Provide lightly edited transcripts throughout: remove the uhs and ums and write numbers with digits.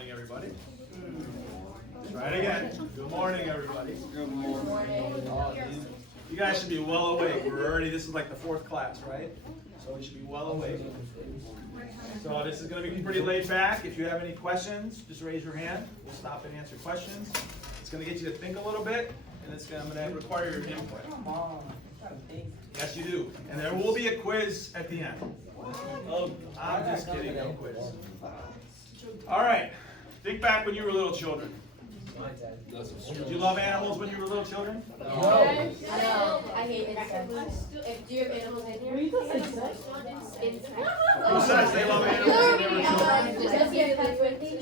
morning, everybody. Try it again. Good morning, everybody. Good morning. You guys should be well awake. This is like the 4th class, right? So we should be well awake. So this is going to be pretty laid back. If you have any questions, just raise your hand. We'll stop and answer questions. It's going to get you to think a little bit, and I'm going to require your input. Yes, you do. And there will be a quiz at the end. Oh, I'm just kidding. No quiz. All right. Think back when you were little children. Did you love animals when you were little children? No. I hated animals. Do you have animals in here? Who says they love animals when they were children? Does he have pets with me?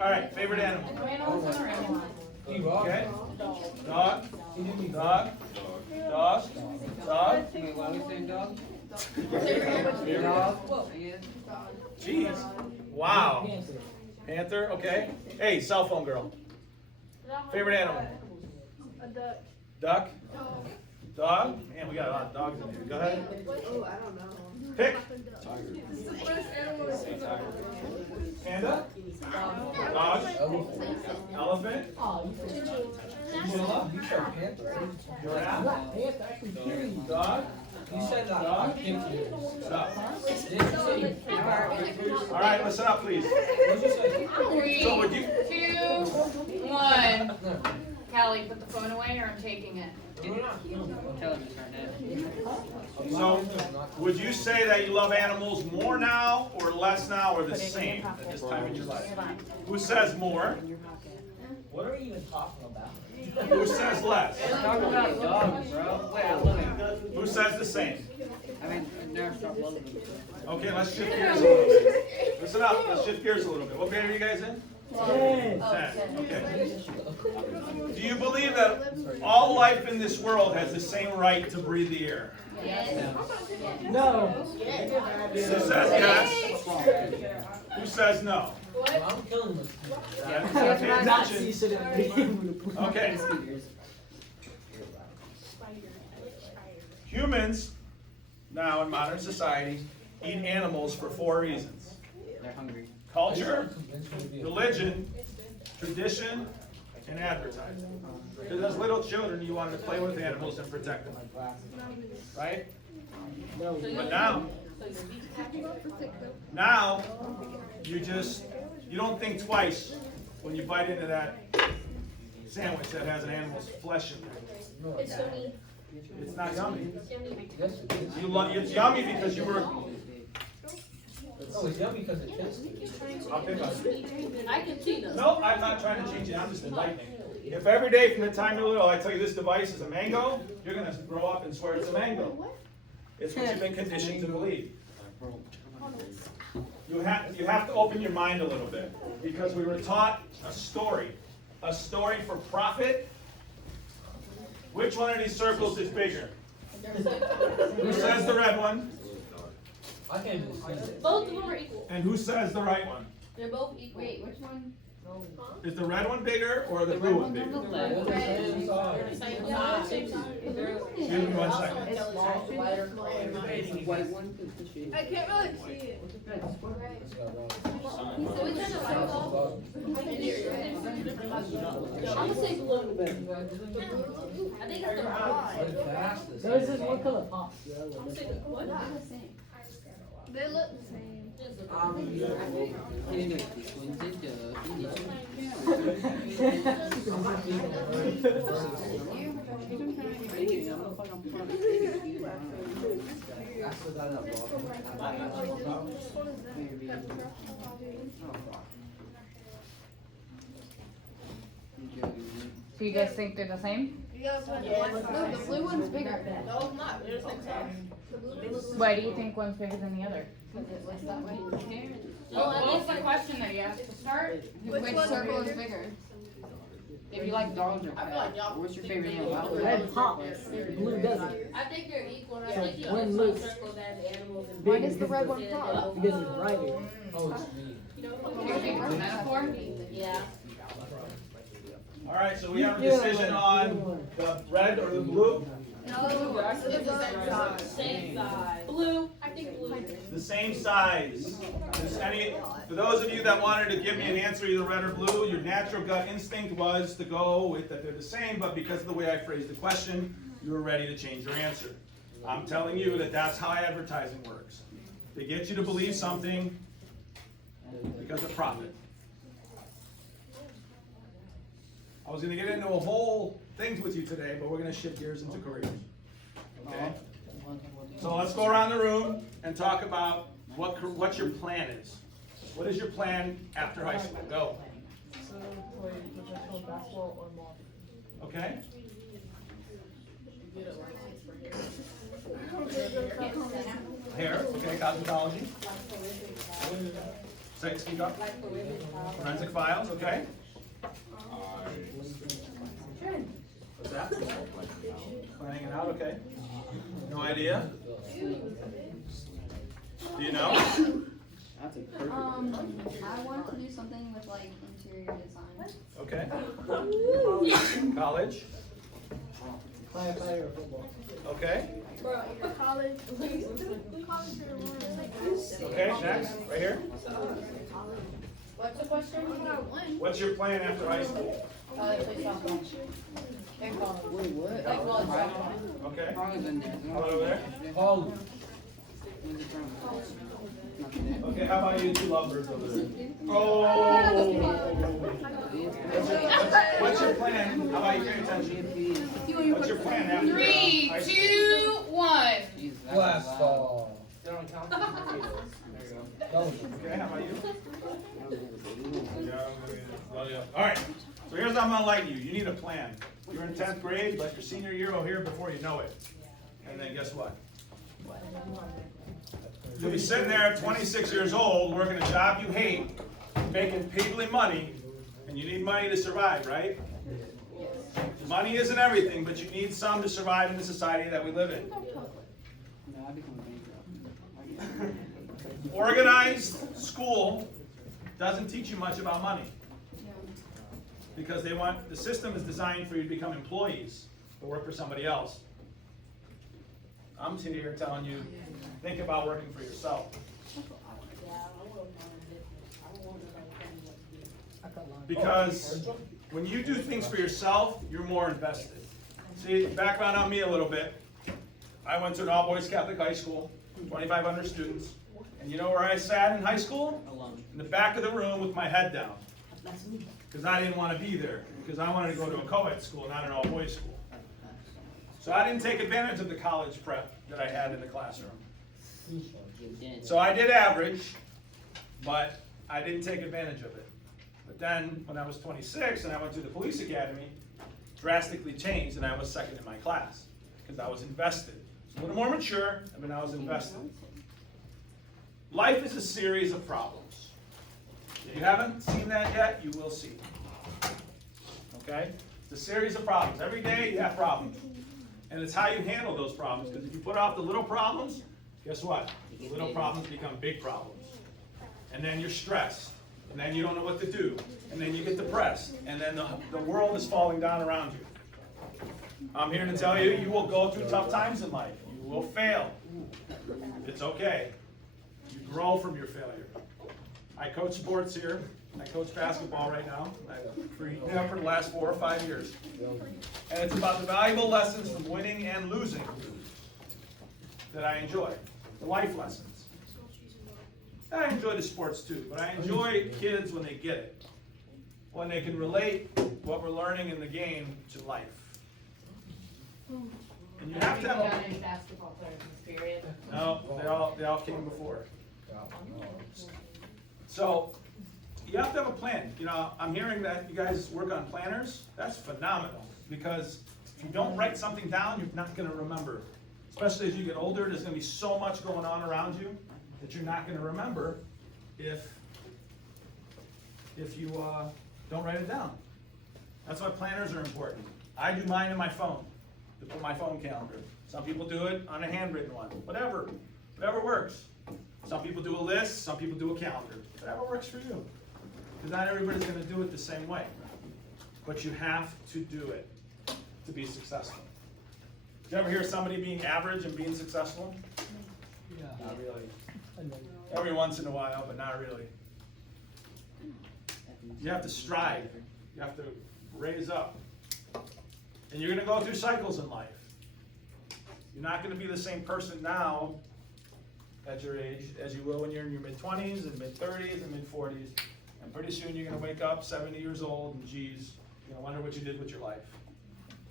All right. Favorite animal? Okay. Dog. Dog. Dog. Dog. Why are we saying dog? Jeez. Wow. Panther, okay. Hey, cell phone girl. Favorite animal? A duck. Duck? Dog? Man, we got a lot of dogs in here. Go ahead. Oh, I don't know. Pick. This is the first animal that's in the Panda? Dog? Elephant? Gorilla? Giraffe? Dog? You said Dog? Duck. All right, listen up, please. 3, So would you? 2, 1. Callie, put the phone away or I'm taking it. So, would you say that you love animals more now, or less now, or the same at this time in your life? Who says more? What are we even talking about? Who says less? We're talking about dogs, bro. Wait, I love it. Who says the same? I mean, I've never stopped loving them. Okay, let's shift gears a little bit. Listen up, let's shift gears a little bit. What grade are you guys in? 10. Okay. Do you believe that all life in this world has the same right to breathe the air? No. Who says yes? Who says no? I'm killing them. Yeah, pay Nazis attention. shouldn't be able to put Okay. Humans, now in modern society, eat animals for 4 reasons. They're hungry. Culture, religion, tradition, and advertising. Because as little children, you wanted to play with animals and protect them. Right? But now, you don't think twice when you bite into that sandwich that has an animal's flesh in it. It's yummy. It's not yummy. It's yummy. It's yummy because you were. Oh, it's yummy because it tastes good. I'll pick on it. I can see them. No, I'm not trying to change it. I'm just enlightening. If every day from the time you're little I tell you this device is a mango, you're going to grow up and swear it's a mango. It's what you've been conditioned to believe. You have to open your mind a little bit because we were taught a story for profit. Which one of these circles is bigger? Who says the red one? I can't even see it. Both of them are equal. And who says the right one? They're both equal. Wait, which one? Is the red one bigger or the blue one bigger? They're the same size. Same size. Same size. Give me 1 second. White one. I can't really see it. I'm gonna say blue. I think it's the red. There's this one color pop. I'm gonna say the what? They look the same. So you guys think they're the same? No, the blue one's bigger. No, it's not. They're the same size. Why do you think one's bigger than the other? Well, what was the question that you asked to start? Which circle is bigger? If you like dogs or I feel like y'all. what's your favorite animal? Red pops, blue doesn't. I think they're equal. And I think you One have some looks circles as animals. And big one is the red one pop? Because it's brighter. Oh, it's me. You think it's a metaphor? Yeah. All right, so we have a decision on the red or the blue. No, it's the same size. Same size. Blue. I think blue. The same size. For those of you that wanted to give me an answer either red or blue, your natural gut instinct was to go with that they're the same, but because of the way I phrased the question, you were ready to change your answer. I'm telling you that that's how advertising works. They get you to believe something because of profit. I was going to get into a whole thing with you today, but we're going to shift gears into careers. Okay? So let's go around the room and talk about what your plan is. What is your plan after high school? Go. So, play professional basketball or more. Okay? Get a license for hair. Hair. Okay, cosmetology. Speak up. Forensic files. Okay. What's that? Planning it out. Okay. No idea. Do you know? I wanted to do something with like interior design. Okay. College. Firefighter or football. Okay. College. Okay, next, right here. What's the question? What's your plan after high school? Play softball. And college. Wait, what? Like college softball. Okay. How How about over there? College. Okay, how about you two lovebirds over there? Oh! What's your plan? How about you pay attention? What's your plan after 3, high school? 2, 1. Glass ball. They don't count the potatoes. There you go. Okay, how about you? All right, so here's how I'm gonna lighten you. You need a plan. You're in 10th grade, like your senior year will here before you know it. And then guess what? You'll be sitting there at 26 years old, working a job you hate, making piddly money, and you need money to survive, right? Money isn't everything, but you need some to survive in the society that we live in. Organized school doesn't teach you much about money. Because the system is designed for you to become employees, to work for somebody else. I'm sitting here telling you, think about working for yourself. Because when you do things for yourself, you're more invested. See, background on me a little bit. I went to an all-boys Catholic high school, 2,500 students. And you know where I sat in high school? In the back of the room with my head down. Because I didn't want to be there. Because I wanted to go to a co-ed school, not an all-boys school. So I didn't take advantage of the college prep that I had in the classroom. So I did average, but I didn't take advantage of it. But then, when I was 26 and I went to the police academy, drastically changed and I was second in my class. Because I was invested. It's a little more mature, but I was invested. Life is a series of problems. If you haven't seen that yet, you will see. Okay? It's a series of problems. Every day you have problems. And it's how you handle those problems. Because if you put off the little problems, guess what? The little problems become big problems. And then you're stressed. And then you don't know what to do. And then you get depressed. And then the world is falling down around you. I'm here to tell you, you will go through tough times in life. You will fail. It's okay. You grow from your failure. I coach sports here. I coach basketball right now. I've for the last 4 or 5 years. And it's about the valuable lessons from winning and losing that I enjoy. The life lessons. I enjoy the sports too, but I enjoy kids when they get it. When they can relate what we're learning in the game to life. And you have to have Have any basketball players in this period? No, they all came before. So, you have to have a plan. You know, I'm hearing that you guys work on planners. That's phenomenal. Because if you don't write something down, you're not going to remember. Especially as you get older, there's going to be so much going on around you that you're not going to remember if you don't write it down. That's why planners are important. I do mine in my phone, to put my phone calendar. Some people do it on a handwritten one. Whatever works. Some people do a list, some people do a calendar. Whatever works for you. Because not everybody's going to do it the same way. But you have to do it to be successful. Did you ever hear somebody being average and being successful? Yeah. Not really. Every once in a while, but not really. You have to strive. You have to raise up. And you're gonna go through cycles in life. You're not gonna be the same person now at your age as you will when you're in your mid-20s and mid-30s and mid-40s. And pretty soon you're gonna wake up 70 years old and geez, you're gonna wonder what you did with your life.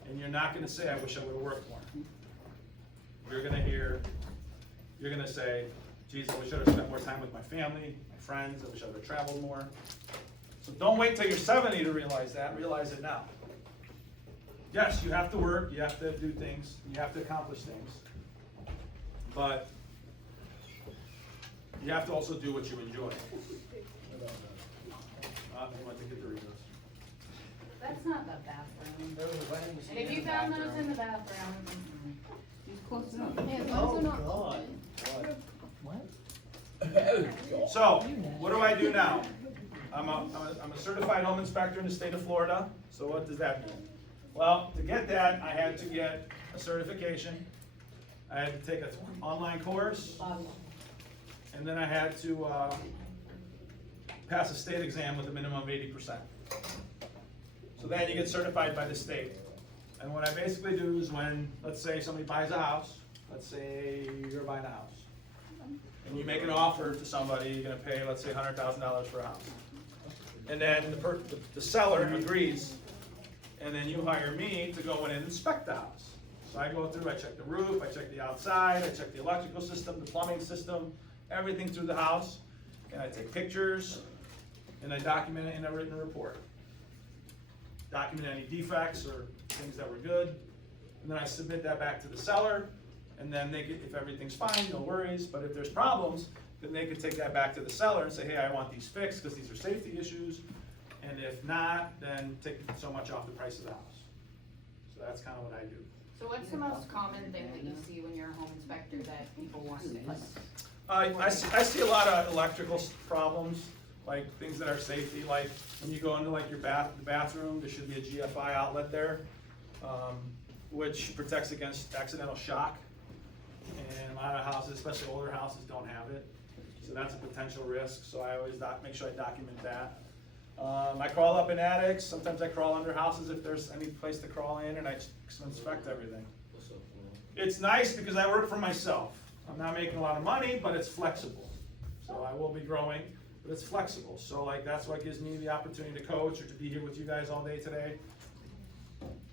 And you're not gonna say, I wish I would've worked more. You're gonna say, geez, I wish I would've spent more time with my family, my friends, I wish I would've traveled more. So don't wait till you're 70 to realize that, realize it now. Yes, you have to work, you have to do things, you have to accomplish things. But you have to also do what you enjoy. You want to get the Doritos. That's not the bathroom. There was a vending machine And if in you the found those bathroom. in the bathroom, He's close enough. Man, those Oh, are not. God. So, what do I do now? I'm a certified home inspector in the state of Florida. So what does that mean? Well, to get that, I had to get a certification. I had to take an online course. And then I had to pass a state exam with a minimum of 80%. So then you get certified by the state. And what I basically do is when, let's say somebody buys a house, let's say you're buying a house, and you make an offer to somebody, you're gonna pay, let's say $100,000 for a house. And then the seller agrees, and then you hire me to go in and inspect the house. So I go through, I check the roof, I check the outside, I check the electrical system, the plumbing system, everything through the house, and I take pictures, and I document it in a written report. Document any defects or things that were good, and then I submit that back to the seller, and then they could, if everything's fine, no worries, but if there's problems, then they could take that back to the seller and say, hey, I want these fixed because these are safety issues, and if not, then take so much off the price of the house. So that's kind of what I do. so what's the most common thing that you see when you're a home inspector that people want to fix? I see a lot of electrical problems, like things that are safety, like when you go into like your bathroom, there should be a GFI outlet there, which protects against accidental shock. And a lot of houses, especially older houses, don't have it. So that's a potential risk, so I always make sure I document that. I crawl up in attics, sometimes I crawl under houses if there's any place to crawl in, and I just inspect everything. It's nice because I work for myself. I'm not making a lot of money, but it's flexible. So I will be growing, but it's flexible. So like that's what gives me the opportunity to coach or to be here with you guys all day today.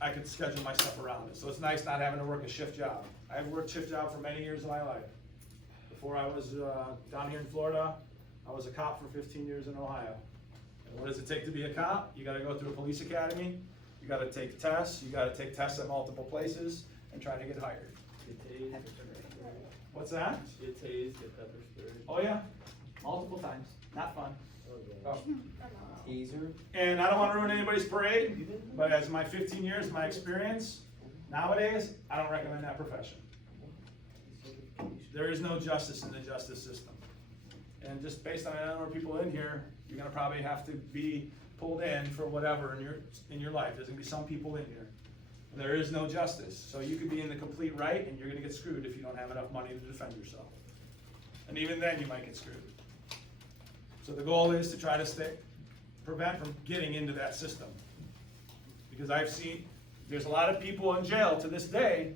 I could schedule my stuff around it. So it's nice not having to work a shift job. I've worked shift job for many years of my life. Before I was down here in Florida, I was a cop for 15 years in Ohio. And what does it take to be a cop? You gotta go through a police academy, you gotta take tests, you gotta take tests at multiple places and try to get hired. What's that? Get tased, get pepper sprayed. Oh yeah, multiple times, not fun. Teaser. And I don't wanna ruin anybody's parade, but as my 15 years, my experience, nowadays, I don't recommend that profession. There is no justice in the justice system. And just based on the number of people in here, you're gonna probably have to be pulled in for whatever in your life. There's gonna be some people in here. There is no justice. So you could be in the complete right and you're gonna get screwed if you don't have enough money to defend yourself. And even then you might get screwed. So the goal is to try to prevent from getting into that system. Because I've seen, there's a lot of people in jail to this day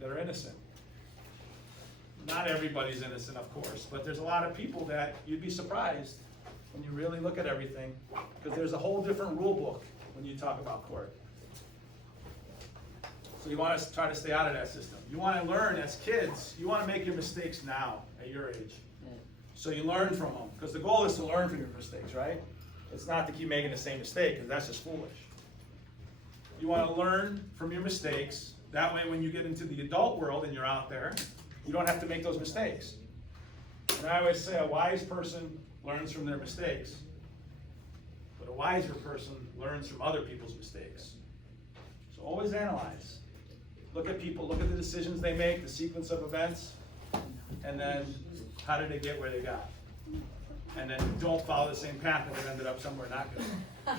that are innocent. Not everybody's innocent, of course, but there's a lot of people that you'd be surprised when you really look at everything, because there's a whole different rule book when you talk about court. So you want to try to stay out of that system. You want to learn as kids, you want to make your mistakes now at your age. So you learn from them, because the goal is to learn from your mistakes, right? It's not to keep making the same mistake, because that's just foolish. You want to learn from your mistakes, that way when you get into the adult world and you're out there, you don't have to make those mistakes. And I always say a wise person learns from their mistakes, but a wiser person learns from other people's mistakes. So always analyze. Look at people, look at the decisions they make, the sequence of events, and then how did they get where they got? And then don't follow the same path and it ended up somewhere not good.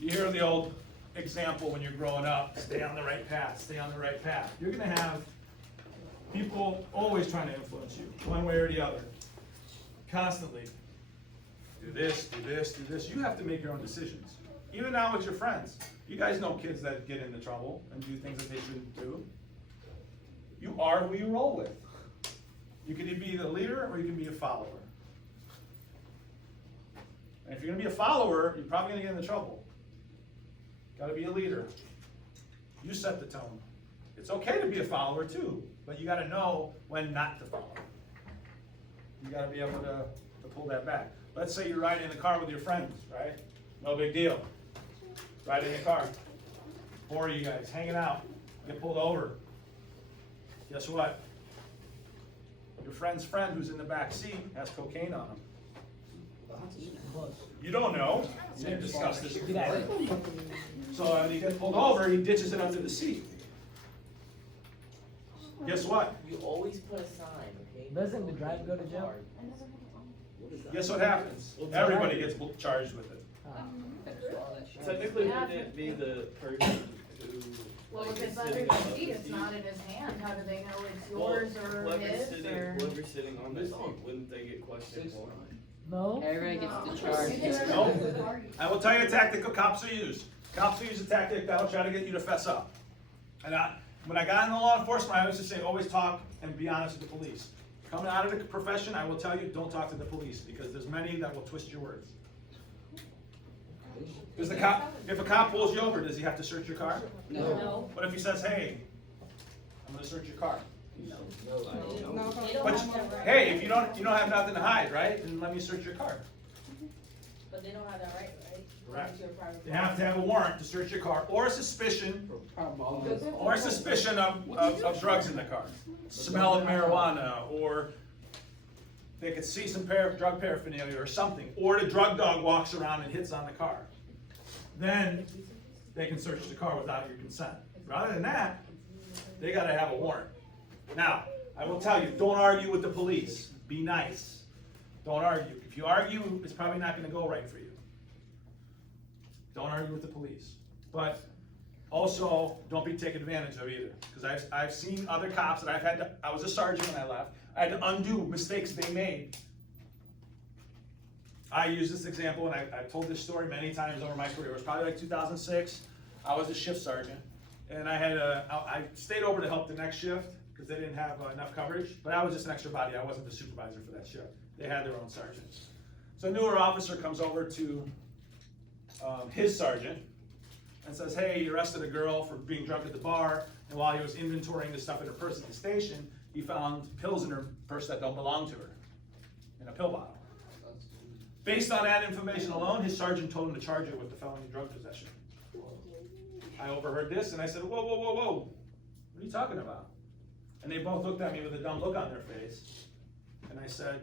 You hear the old example when you're growing up, stay on the right path, stay on the right path. You're gonna have people always trying to influence you, one way or the other. constantly. Do this, do this, do this. You have to make your own decisions. Even now with your friends. You guys know kids that get into trouble and do things that they shouldn't do. You are who you roll with. You can either be the leader or you can be a follower. And if you're gonna be a follower, you're probably gonna get into trouble. Gotta be a leader. You set the tone. It's okay to be a follower too, but you gotta know when not to follow. You gotta be able to pull that back. Let's say you're riding in the car with your friends, right? No big deal. Ride in the car. Four of you guys hanging out, get pulled over. Guess what? Your friend's friend who's in the back seat has cocaine on him. You don't know. You didn't discuss this before. So when he gets pulled over, he ditches it under the seat. Guess what? You always put a sign, okay? Doesn't the driver go to jail? Guess what happens? Everybody gets charged with it. Technically, wouldn't it be the person who, Well, like, if is it's under sitting his on seat, the it's seat? not in his hand, how do they know it's Well, yours or his or? whoever's sitting on the seat, wouldn't they get questioned more? No. Everybody gets the charge. No. I will tell you a tactic cops will use. Cops will use a tactic that'll try to get you to fess up. And when I got into law enforcement, I used to say, always talk and be honest with the police. Coming out of the profession, I will tell you, don't talk to the police, because there's many that will twist your words. Does the cop, if a cop pulls you over, does he have to search your car? No. What if he says, hey, I'm gonna search your car? They don't But, have that right. hey, if you don't have nothing to hide, right, then let me search your car. But they don't have that right, right? Correct. It's your private You have to have a warrant to search your car, or a suspicion, of drugs in the car. Smell of marijuana, or they could see some drug paraphernalia or something, or the drug dog walks around and hits on the car. Then they can search the car without your consent. Rather than that, they gotta have a warrant. Now, I will tell you, don't argue with the police. Be nice. Don't argue. If you argue, it's probably not gonna go right for you. Don't argue with the police. But also, don't be taken advantage of either. Because I've seen other cops that I was a sergeant when I left, I had to undo mistakes they made. I use this example, and I've told this story many times over my career. It was probably like 2006. I was a shift sergeant, and I stayed over to help the next shift because they didn't have enough coverage, but I was just an extra body. I wasn't the supervisor for that shift. They had their own sergeants. So a newer officer comes over to his sergeant and says, hey, you arrested a girl for being drunk at the bar, and while he was inventorying the stuff in her purse at the station, he found pills in her purse that don't belong to her, in a pill bottle. Based on that information alone, his sergeant told him to charge her with the felony drug possession. I overheard this and I said, whoa, whoa, whoa, whoa, what are you talking about? And they both looked at me with a dumb look on their face. And I said,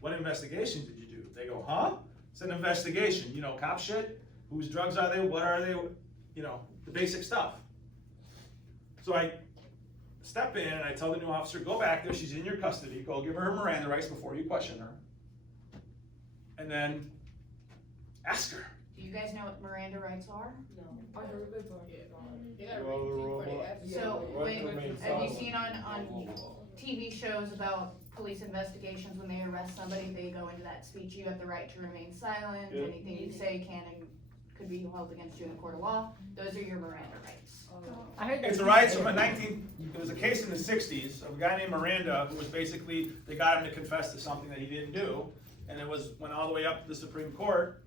what investigation did you do? They go, huh? It's an investigation, you know, cop shit, whose drugs are they, what are they, you know, the basic stuff. So I step in and I tell the new officer, go back there, she's in your custody, go give her Miranda rights before you question her. And then ask her. Do you guys know what Miranda rights are? No. You gotta read before they ask you. So, have you seen on TV shows about police investigations, when they arrest somebody, they go into that speech, you have the right to remain silent, Yeah. anything you say can and could be held against you in a court of law, those are your Miranda rights. I heard It's rights from there was a case in the 60s of a guy named Miranda who was basically, they got him to confess to something that he didn't do, and went all the way up to the Supreme Court,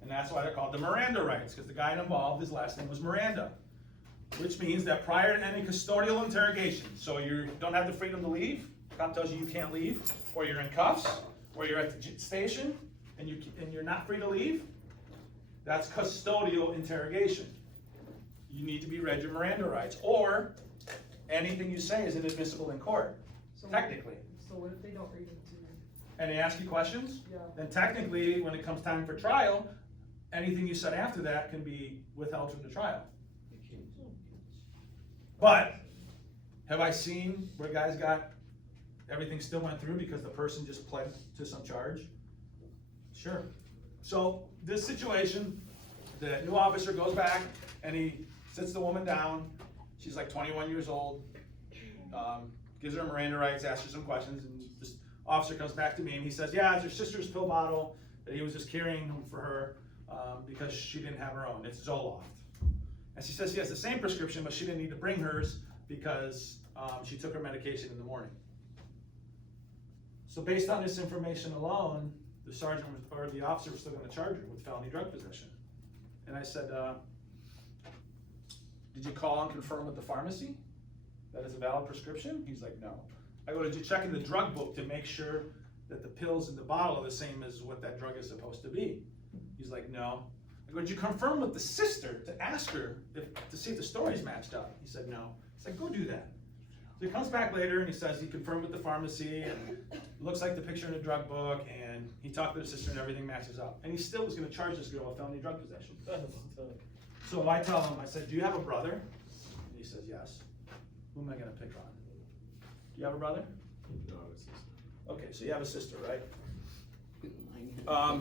and that's why they're called the Miranda rights, because the guy involved, his last name was Miranda, which means that prior to any custodial interrogation, so you don't have the freedom to leave, the cop tells you can't leave, or you're in cuffs, or you're at the station, and you're not free to leave, that's custodial interrogation. You need to be read your Miranda rights, or anything you say is inadmissible in court, technically. So what if they don't read them to you? And they ask you questions, Yeah. then technically, when it comes time for trial, anything you said after that can be withheld from the trial. But, have I seen where guys everything still went through because the person just pled to some charge? Sure. So, this situation, the new officer goes back and he sits the woman down. She's like 21 years old, gives her Miranda rights, asks her some questions, and just officer comes back to me and he says, yeah, it's her sister's pill bottle that he was just carrying for her because she didn't have her own. It's Zoloft. And she says she has the same prescription, but she didn't need to bring hers because she took her medication in the morning. So based on this information alone, the sergeant or the officer was still going to charge her with felony drug possession. And I said, did you call and confirm with the pharmacy that it's a valid prescription? He's like, no. I go, did you check in the drug book to make sure that the pills in the bottle are the same as what that drug is supposed to be? He's like, no. I go, did you confirm with the sister to ask her to see if the stories matched up? He said, no. He's like, go do that. So he comes back later and he says he confirmed with the pharmacy and it looks like the picture in the drug book, and he talked to the sister and everything matches up. And he still was going to charge this girl with felony drug possession. So I tell him, I said, do you have a brother? And he says, yes. Who am I going to pick on? Do you have a brother? No, it's just. Okay, so you have a sister, right?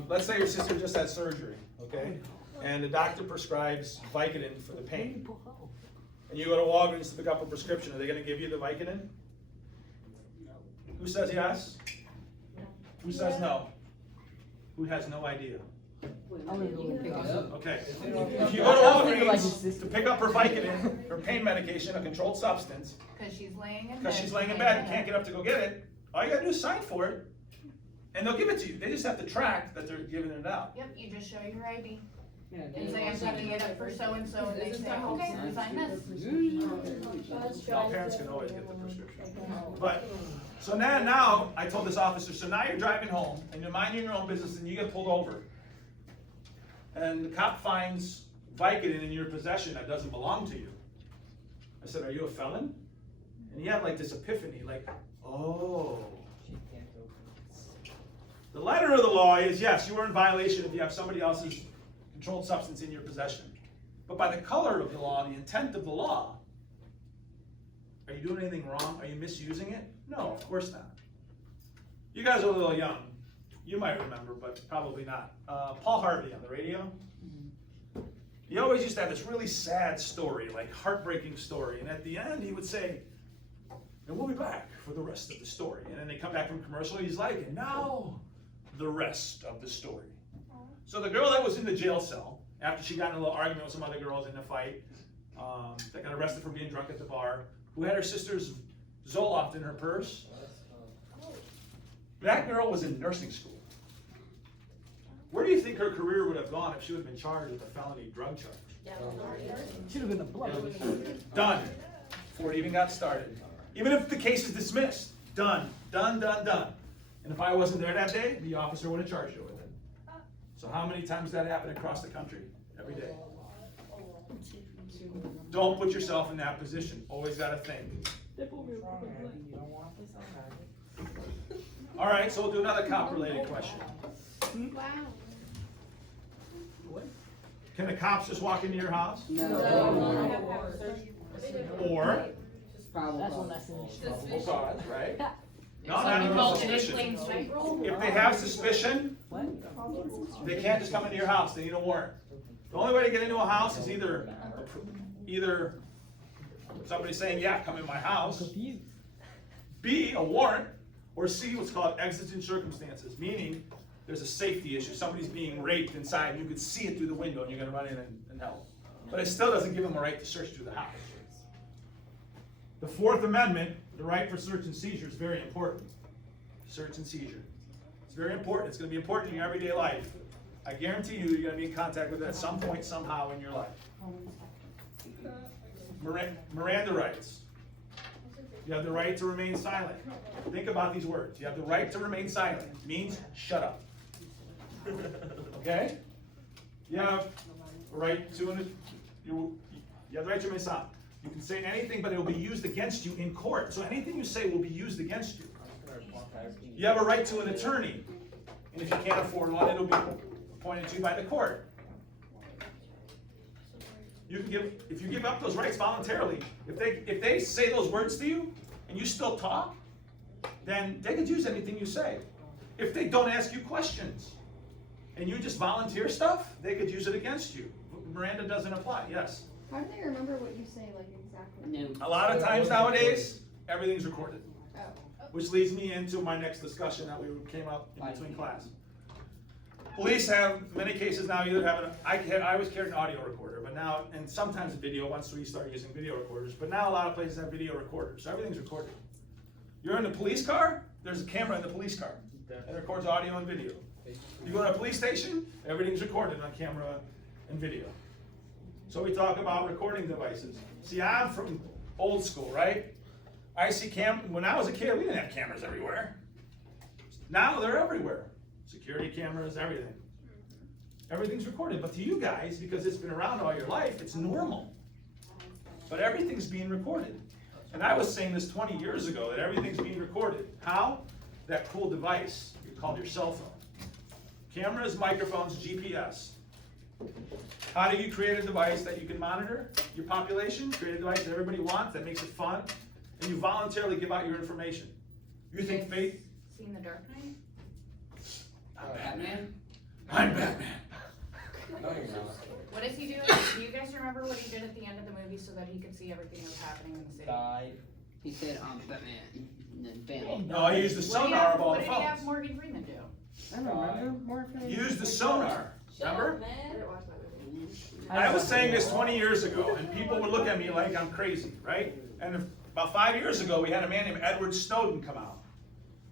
Let's say your sister just had surgery, okay? And the doctor prescribes Vicodin for the pain. And you go to Walgreens to pick up a prescription. Are they going to give you the Vicodin? Who says yes? Who says no? Who has no idea? Okay. If you go to Walgreens to pick up her Vicodin, her pain medication, a controlled substance, Because she's laying in bed. because she's laying in bed and can't get up to go get it, all you gotta do is sign for it, and they'll give it to you. They just have to track that they're giving it out. Yep, you just show your ID. And say, I'm picking it up for so-and-so, and they say, okay, sign this. Now, parents can always get the prescription. But, so now I told this officer, so now you're driving home, and you're minding your own business, and you get pulled over. And the cop finds Vicodin in your possession that doesn't belong to you. I said, are you a felon? And he had like this epiphany, like, oh. The letter of the law is, yes, you are in violation if you have somebody else's controlled substance in your possession. But by the color of the law, the intent of the law, are you doing anything wrong? Are you misusing it? No, of course not. You guys are a little young. You might remember, but probably not. Paul Harvey on the radio. He always used to have this really sad story, like heartbreaking story. And at the end, he would say, and we'll be back for the rest of the story. And then they come back from commercial, he's like, and now the rest of the story. So the girl that was in the jail cell, after she got in a little argument with some other girls in a fight, that got arrested for being drunk at the bar, who had her sister's Zoloft in her purse, that girl was in nursing school. Where do you think her career would have gone if she would have been charged with a felony drug charge? Should have been a blood. Done. Before it even got started. Even if the case is dismissed, done. And if I wasn't there that day, the officer would have charged her with it. So how many times does that happen across the country? Every day. Don't put yourself in that position. Always got to think. All right, so we'll do another cop-related question. Wow. Can the cops just walk into your house? No. Or That's when that's in cause, right? No, not even suspicion. If they have suspicion, they can't just come into your house. They need a warrant. The only way to get into a house is either somebody saying, yeah, come in my house. B, a warrant. Or C, what's called exigent circumstances, meaning there's a safety issue. Somebody's being raped inside, and you could see it through the window, and you're going to run in and help. But it still doesn't give them a right to search through the house. The Fourth Amendment, the right for search and seizure, is very important. Search and seizure. It's very important. It's going to be important in your everyday life. I guarantee you, you're going to be in contact with it at some point, somehow in your life. Miranda rights. You have the right to remain silent. Think about these words. You have the right to remain silent. It means shut up. Okay? You have the right to remain silent. You can say anything, but it will be used against you in court. So anything you say will be used against you. You have a right to an attorney. And if you can't afford one, it'll be appointed to you by the court. If you give up those rights voluntarily, if they say those words to you and you still talk, then they could use anything you say. If they don't ask you questions and you just volunteer stuff, they could use it against you. Miranda doesn't apply. Yes. How do they remember what you say, like exactly? A lot of times nowadays, everything's recorded. Oh. which leads me into my next discussion that we came up in between class. Police have, in many cases now, either have I always carried an audio recorder, but now, and sometimes video once we start using video recorders, but now a lot of places have video recorders, so everything's recorded. You're in the police car, there's a camera in the police car, and it records audio and video. You go to a police station, everything's recorded on camera and video. So we talk about recording devices. See, I'm from old school, right? I see when I was a kid, we didn't have cameras everywhere. Now they're everywhere. Security cameras, everything. Everything's recorded, but to you guys, because it's been around all your life, it's normal. But everything's being recorded. And I was saying this 20 years ago, that everything's being recorded. How? That cool device you call your cell phone. Cameras, microphones, GPS. How do you create a device that you can monitor your population? Create a device that everybody wants, that makes it fun, and you voluntarily give out your information. You think faith? Seen The Dark Knight? I'm Batman. I'm Batman. No, you're not. What is he doing? Do you guys remember what he did at the end of the movie so that he could see everything that was happening in the city? Died. He said, Batman. And then bam. No, I used the sonar of all What the did he have phones. Morgan Freeman do? I don't remember. Morgan. Use the sonar. Remember? I didn't watch that movie. I was saying this 20 years ago, and people would look at me like I'm crazy, right? And about 5 years ago, we had a man named Edward Snowden come out,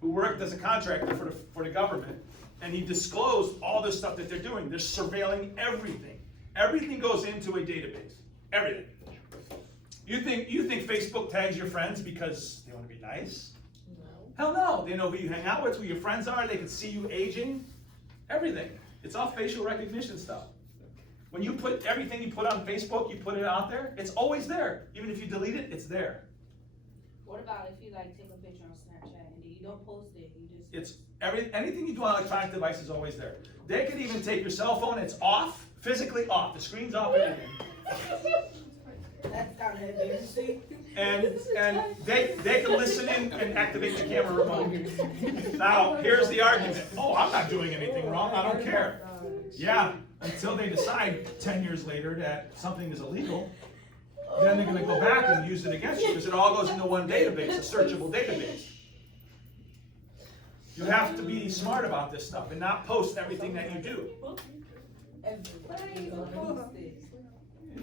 who worked as a contractor for the government, and he disclosed all this stuff that they're doing. They're surveilling everything. Everything goes into a database. Everything. You think Facebook tags your friends because they want to be nice? No. Hell no. They know who you hang out with, who your friends are. They can see you aging. Everything. It's all facial recognition stuff. When you put everything you put on Facebook, you put it out there, it's always there. Even if you delete it, it's there. What about if you like take a picture on Snapchat and then you don't post it, you just... Anything you do on an electronic device is always there. They could even take your cell phone, it's off, physically off, the screen's off, everything. That's kind of embarrassing. And they can listen in and activate the camera remote. Now, here's the argument. Oh, I'm not doing anything wrong, I don't care. Yeah, until they decide 10 years later that something is illegal, then they're gonna go back and use it against you, because it all goes into one database, a searchable database. You have to be smart about this stuff and not post everything that you do. It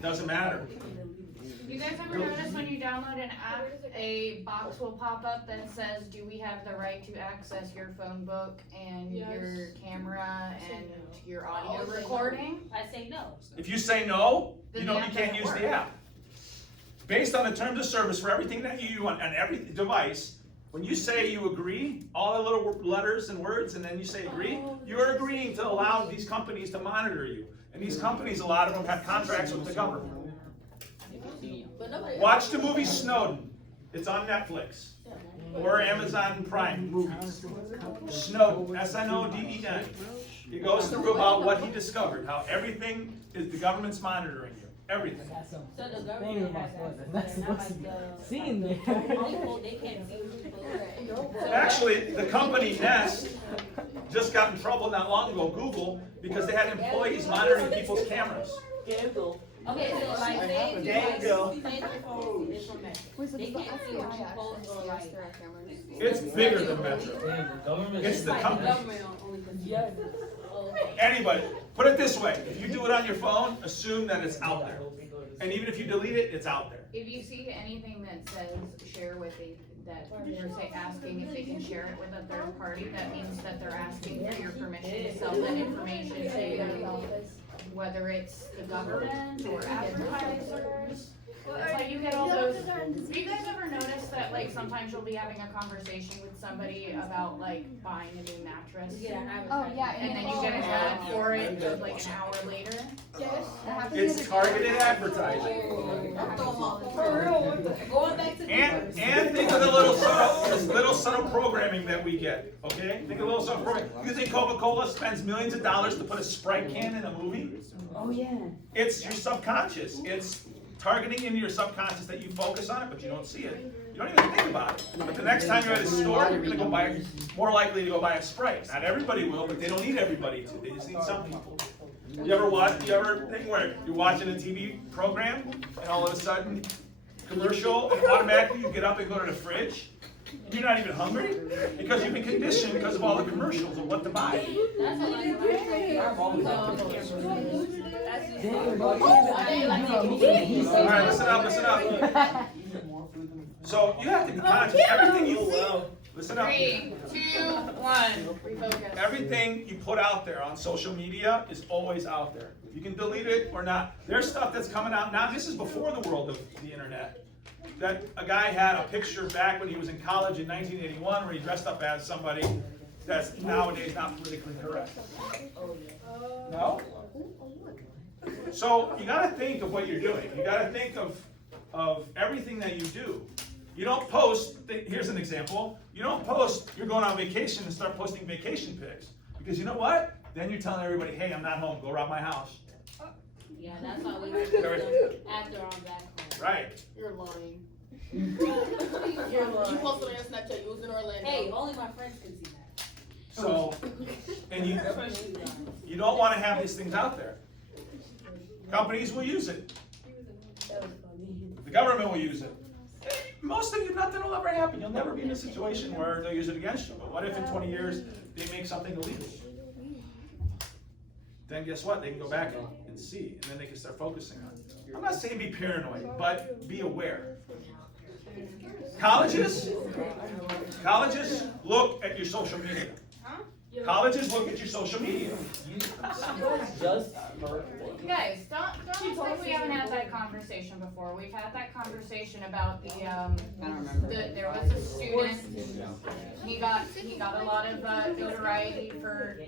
doesn't matter. You guys ever notice when you download an app, a box will pop up that says, do we have the right to access your phone book and your camera and your audio recording? I say no. If you say no, Then you the app can't doesn't use work. the app. Based on the terms of service for everything that you use on every device, when you say you agree, all the little letters and words, and then you say agree, you're agreeing to allow these companies to monitor you. And these companies, a lot of them have contracts with the government. Watch the movie Snowden. It's on Netflix. Or Amazon Prime movies. Snowden, S-N-O-D-E-N. He goes through about what he discovered, how everything is, the government's monitoring you. Everything. So the government has access, not like the... Seeing there. People, they can't see people. Actually, the company Nest just got in trouble not long ago, Google, because they had employees monitoring people's cameras. Okay, so like, say if you say the phone is from Metro. Wait, so They does the can't see what you FBI post or yes, like... there are cameras. It's bigger than Metro. Damn, the government. It's the Like company. government only can see. Oh, okay. Anybody, put it this way, if you do it on your phone, assume that it's out there. And even if you delete it, it's out there. If you see anything that says share with that they're asking if they can share it with a third party, that means that they're asking for your permission to sell that information to whether it's the government or advertisers. It's like you get all those. Have you guys ever noticed that like sometimes you'll be having a conversation with somebody about like buying a new mattress? Yeah, Oh, yeah. And then you get an ad for it like an hour later. That happened It's the other targeted day. advertising. Going back to... And think of the little subtle programming that we get, okay? Think of the little subtle programming. You think Coca-Cola spends millions of dollars to put a Sprite can in a movie? Oh, yeah. It's your subconscious. It's targeting into your subconscious that you focus on it, but you don't see it. You don't even think about it. But the next time you're at a store, you're gonna go buy, more likely to go buy a Sprite. Not everybody will, but they don't need everybody to. They just need some people. You ever think where you're watching a TV program and all of a sudden, commercial, and automatically you get up and go to the fridge You're not even hungry because you've been conditioned because of all the commercials of what to buy. That's how you All right, listen up. So you have to be conscious. Everything you listen up. 3, 2, 1. Refocus. Everything you put out there on social media is always out there. You can delete it or not. There's stuff that's coming out now. This is before the world of the internet. That a guy had a picture back when he was in college in 1981 where he dressed up as somebody that's nowadays not politically correct. No? So you got to think of what you're doing. You got to think of everything that you do. You don't post, here's an example, you don't post, you're going on vacation and start posting vacation pics. Because you know what? Then you're telling everybody, hey, I'm not home, go rob my house. Yeah, that's how we after our back home. Right. You're lying. You're lying. You posted on your Snapchat, you was in Orlando. Hey, only my friends can see that. So, and you don't want to have these things out there. Companies will use it. The government will use it. Most of you, nothing will ever happen. You'll never be in a situation where they'll use it against you. But what if in 20 years they make something illegal? Then guess what? They can go back and see, and then they can start focusing on it. I'm not saying be paranoid, but be aware. Colleges look at your social media. Colleges look at your social media. Just You guys, don't act like we haven't had that conversation before. We've had that conversation about the there was a student, he got a lot of notoriety for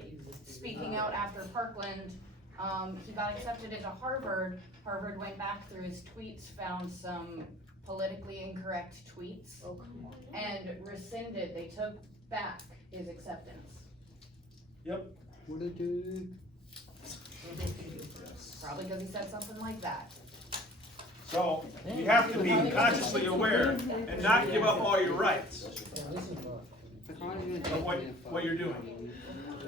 speaking out after Parkland. He got accepted into Harvard. Harvard went back through his tweets, found some politically incorrect tweets, and rescinded, they took back his acceptance. Yep. What did you? Probably because he said something like that. So you have to be consciously aware and not give up all your rights of what you're doing.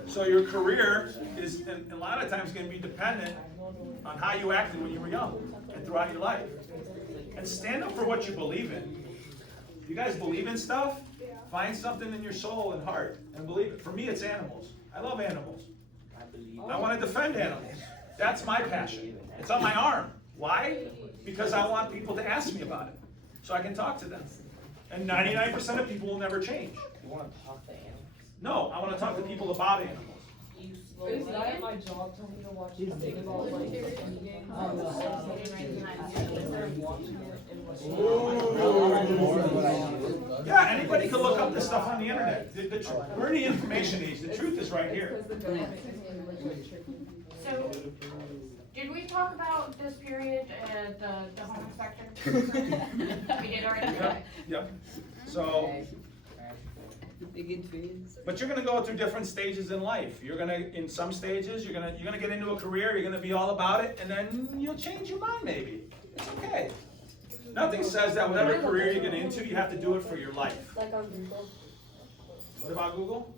So your career is a lot of times going to be dependent on how you acted when you were young and throughout your life. And stand up for what you believe in. You guys believe in stuff? Find something in your soul and heart and believe it. For me, it's animals. I love animals. I want to defend animals. That's my passion. It's on my arm. Why? Because I want people to ask me about it, so I can talk to them. And 99% of people will never change. You want to talk to animals? No, I want to talk to people about animals. Crazy, I at my job told me to watch this thing about like indie games. Yeah, anybody can look up this stuff on the internet. We're in the information age. The truth is right here. So, did we talk about this period, the homeless sector? We did already. Yep. So, but you're gonna go through different stages in life. You're gonna, in some stages, you're gonna get into a career. You're gonna be all about it, and then you'll change your mind. Maybe it's okay. Nothing says that whatever career you get into, you have to do it for your life. Like on Google. What about Google?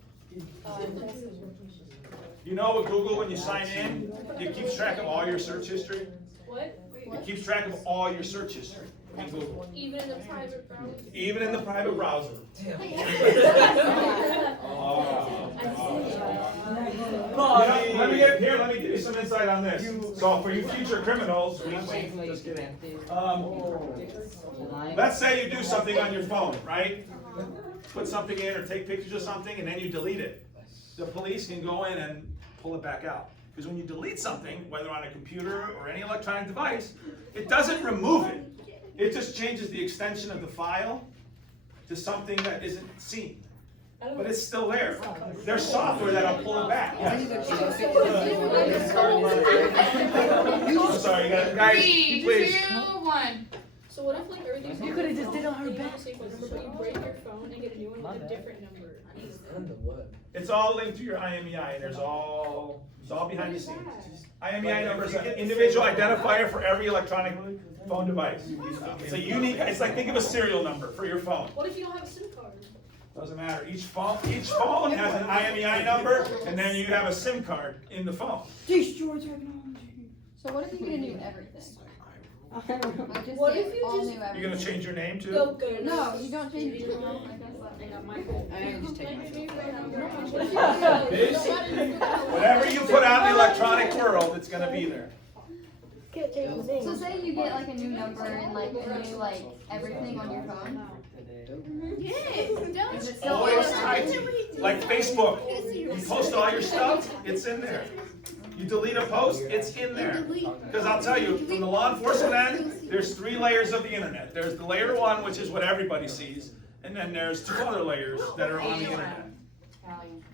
You know with Google, when you sign in, it keeps track of all your search history. What? It keeps track of all your search history in Google. Even in the private browser? Even in the private browser. Let me give you some insight on this. So for you future criminals, let's say you do something on your phone, right? Put something in or take pictures of something and then you delete it. The police can go in and pull it back out. Because when you delete something, whether on a computer or any electronic device, it doesn't remove it. It just changes the extension of the file to something that isn't seen. But it's still there. There's software that'll pull it back. Yes. I'm sorry, guys, 3, please. 2, 1. So what if like everything's You could have just did it on her back. but you break your phone and get a new one with a different number? It's all linked to your IMEI, and it's all behind the scenes. IMEI number is an individual identifier for every electronic phone device. It's a unique, it's like, think of a serial number for your phone. What if you don't have a SIM card? Doesn't matter. Each phone has an IMEI number, and then you have a SIM card in the phone. Destroy technology. So what if you get a new everything? Like just What get if you all just- new everything? You're gonna change your name too? Go. No, you don't change your name. I guess like. Whatever you put out in the electronic world, it's gonna be there. So say you get like a new number and like a new like everything on your phone. Is it still Always tied to you. Like Facebook, you post all your stuff, it's in there. You delete a post, it's in there. Because I'll tell you, from the law enforcement end, there's 3 layers of the internet. There's the layer 1, which is what everybody sees, and then there's 2 other layers that are on the internet.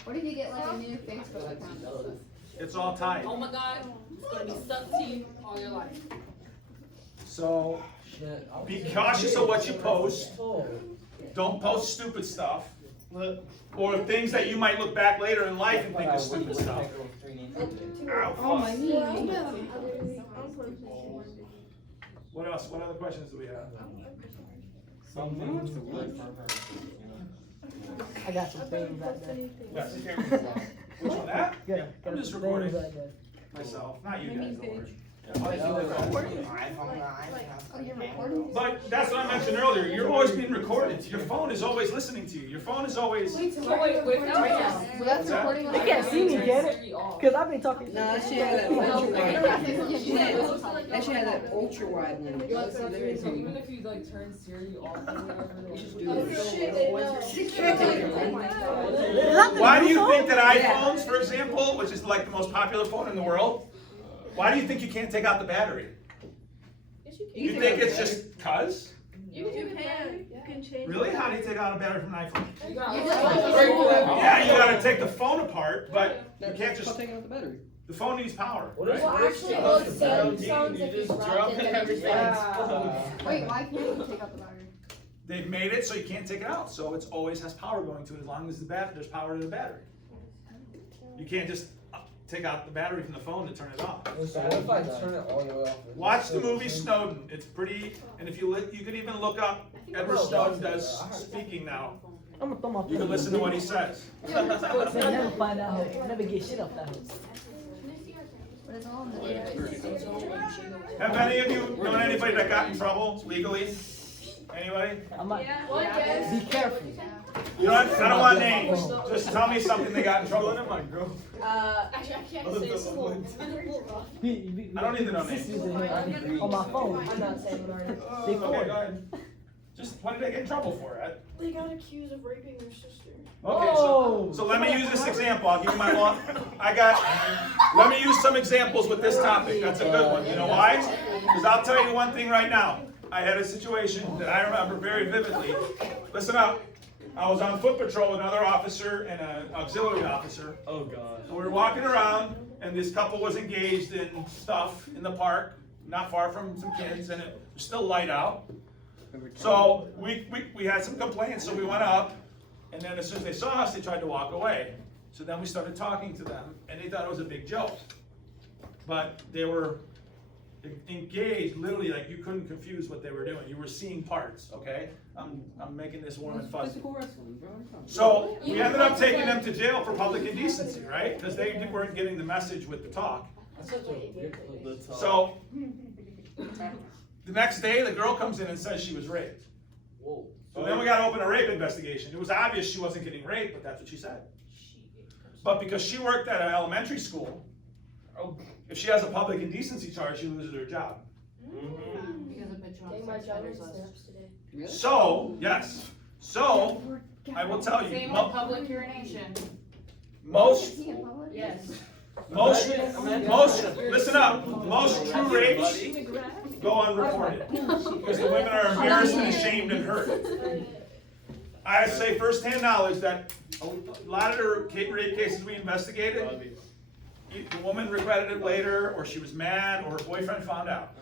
What if you get like a new Facebook account? It's all tied. Oh my God, it's gonna be stuck to you all your life. So Shit, I was be thinking cautious of what you maybe- post. Oh. Don't post stupid stuff. Or things that you might look back later in life and think is stupid stuff. Oh my knee. What else? What other questions do we have? I got some things like that. Yes. Which one? That? Yeah, I'm just some recording things like that. myself, not you guys. Don't worry. Oh, you're recording? But that's what I mentioned earlier. You're always being recorded. Your phone is always listening to you. Your phone is always. Wait, So that's recording on They can't see me, get it? Cause I've been talking. Nah, she had that ultra wide. Yeah. She had that ultra wide one. Even if you like turn Siri off or whatever. Why do you think that iPhones, for example, which is like the most popular phone in the world, why do you think you can't take out the battery? You think it's just cuz? You can change. Really? How do you take out a battery from an iPhone? You Yeah, you gotta take the phone apart, but you can't just. taking out the battery. The phone needs power. What is Right? this? You just drop it every Wait, why can't you take out the battery? They've made it so you can't take it out, so it always has power going to it as long as there's power to the battery. You can't just take out the battery from the phone to turn it off. So what if I turn it all the way off? Watch the movie Snowden. It's pretty, and if you could even look up Edward Snowden does speaking now. I'm gonna throw my phone. You can listen to what he says. They never find out, never get shit off that house. But it's all in the database. Have any of you known anybody that got in trouble legally? Anybody? I might, Yeah. be careful. You know what? I don't want names. Just tell me something they got in trouble in. Actually, I can't say school. I don't need to know names. Sisters in here, on my phone. I'm not saying it. They Okay, forward. go ahead. Just what did they get in trouble for? They got accused of raping their sister. Okay, so let me use this example. I'll give you my law. Let me use some examples with this topic. That's a good one. You know why? Because I'll tell you one thing right now. I had a situation that I remember very vividly. Listen up. I was on foot patrol with another officer and an auxiliary officer. Oh God. And we were walking around, and this couple was engaged in stuff in the park, not far from some kids, and it was still light out. So we had some complaints, so we went up, and then as soon as they saw us, they tried to walk away. So then we started talking to them, and they thought it was a big joke. But they were engaged, literally, like you couldn't confuse what they were doing. You were seeing parts, okay? I'm making this warm and fuzzy. So we ended up taking them to jail for public indecency, right? Because they weren't getting the message with the talk. That's such a weird place. So the next day, the girl comes in and says she was raped. Whoa. So then we got to open a rape investigation. It was obvious she wasn't getting raped, but that's what she said. But because she worked at an elementary school, if she has a public indecency charge, she loses her job. Because of patrol. So, yes. So, I will tell you, Same with public urination. most, Yes. listen up, most true rapes go unreported. Because the women are embarrassed and ashamed and hurt. I say firsthand knowledge that a lot of the rape cases we investigated, the woman regretted it later, or she was mad, or her boyfriend found out.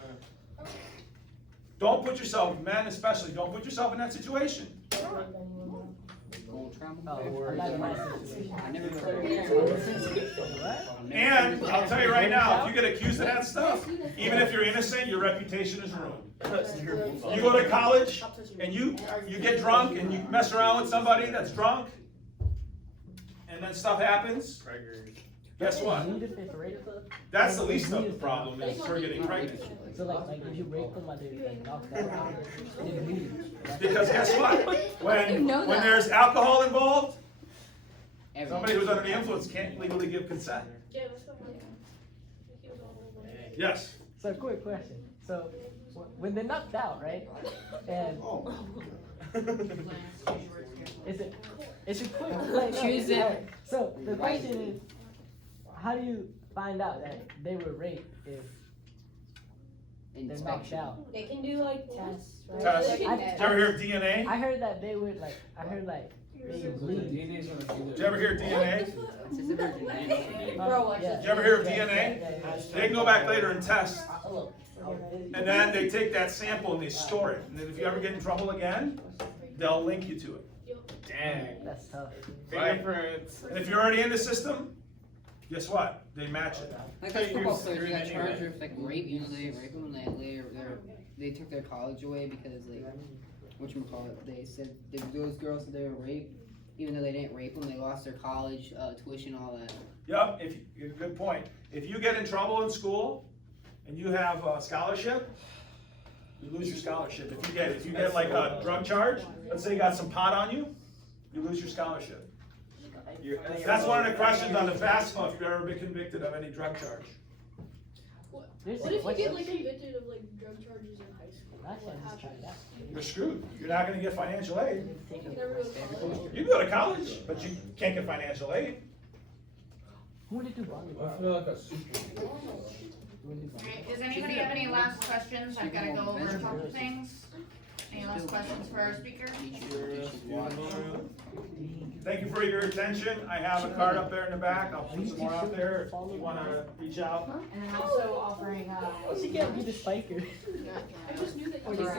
Don't put yourself, men especially, don't put yourself in that situation. And I'll tell you right now, if you get accused of that stuff, even if you're innocent, your reputation is ruined. You go to college and you get drunk and you mess around with somebody that's drunk, and then stuff happens. guess what? Need if it's rape? That's the least of the problem, is her getting pregnant. So like if you rape them, like they like knocked out, they bleed. Because guess what? When there's alcohol involved, somebody who's under the influence can't legally give consent. Yes. So quick question. So when they're knocked out, right? And it's a quick like, Choose it. Right. So the question is, how do you find out that they were raped if they're knocked out? They can do like tests, right? Tests. They Did can- you ever hear of DNA? I heard that they would like. I heard like they bleed. Did you ever hear of DNA? Bro, watch Yeah. Did you ever hear of Yeah, DNA? yeah, They can go back later and test, yeah. and then they take that sample and they store it. And then if you ever get in trouble again, they'll link you to it. Dang. That's tough. Fingerprints. And if you're already in the system, guess what? They match it. Like those football players who got charged with like rape, usually rape them, and they took their college away because like, whatchamacallit, they said those girls said they were raped, even though they didn't rape them, they lost their college tuition, all that. Yep, good point. If you get in trouble in school and you have a scholarship, you lose your scholarship. If you get like a drug charge, let's say you got some pot on you, you lose your scholarship. That's one of the questions on the FAFSA if you've ever been convicted of any drug charge. What if you get like convicted of like drug charges in high school? Actually, What I just tried happens? that. You're screwed. You're not gonna get financial aid. You can never go to college. You can go to college, but you can't get financial aid. Who would do volleyball? I feel like a super. Who would do volleyball? Alright, does anybody have any last questions? I've gotta go over a couple things. Any last questions for our speaker? Thank you for your attention. I have a card up there in the back. I'll put some more out there if you wanna reach out. And then also offering, She can't be the spiker. I just knew that you Alright.